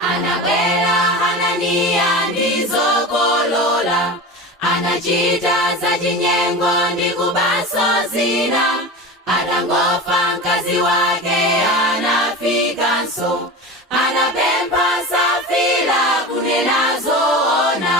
Anabwera Hananiya ndizokolola, anachita za chinyengo ndi kubaso zina. Atangofa mkazi wake anafikanso, anapempha Safira kunena zoona.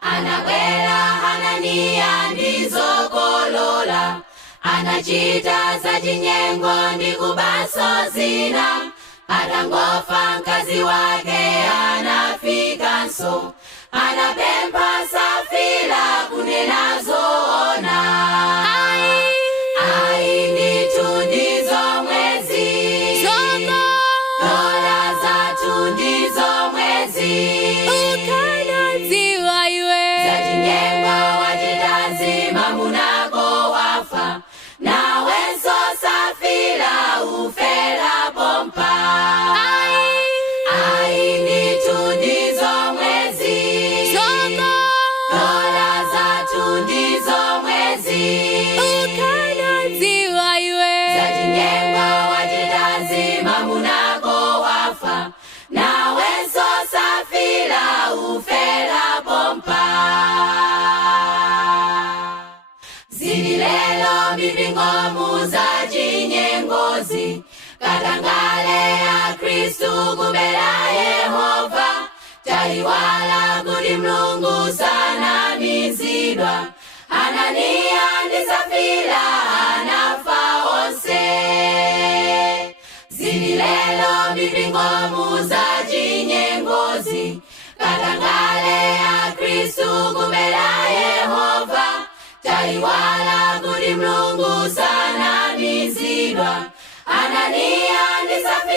Anabwera Hananiya ndizokolola, anachita za chinyengo ndi kubaso zina. Atangofa mkazi wake anafikanso, anapempha Safira kunena zoona. Ai nditu ndizo mwezi, dola zatu ndizo mwezi. Ukanadziwa iwe za chinyengo wachitazima munako wafa, nawenso Safira ufera pompa. Ai nditu ndizo mwezi, dola zatu ndizo mwezi. ukanadziwa iwe za chinyengo wachitazima munako wafa, nawenso Safira ufera pompa. Zili lelo mipingo za chinyengozi, katangale ya Kristu kumela Yehova. Taiwala kuti Mulungu sanamizidwa, Hananiya ndi Safira anafa onse. Zili lelo mipingo za chinyengozi, katangale ya Kristu kumela Yehova. Taiwala kuti Mulungu sanamizidwa, Hananiya ndi Safira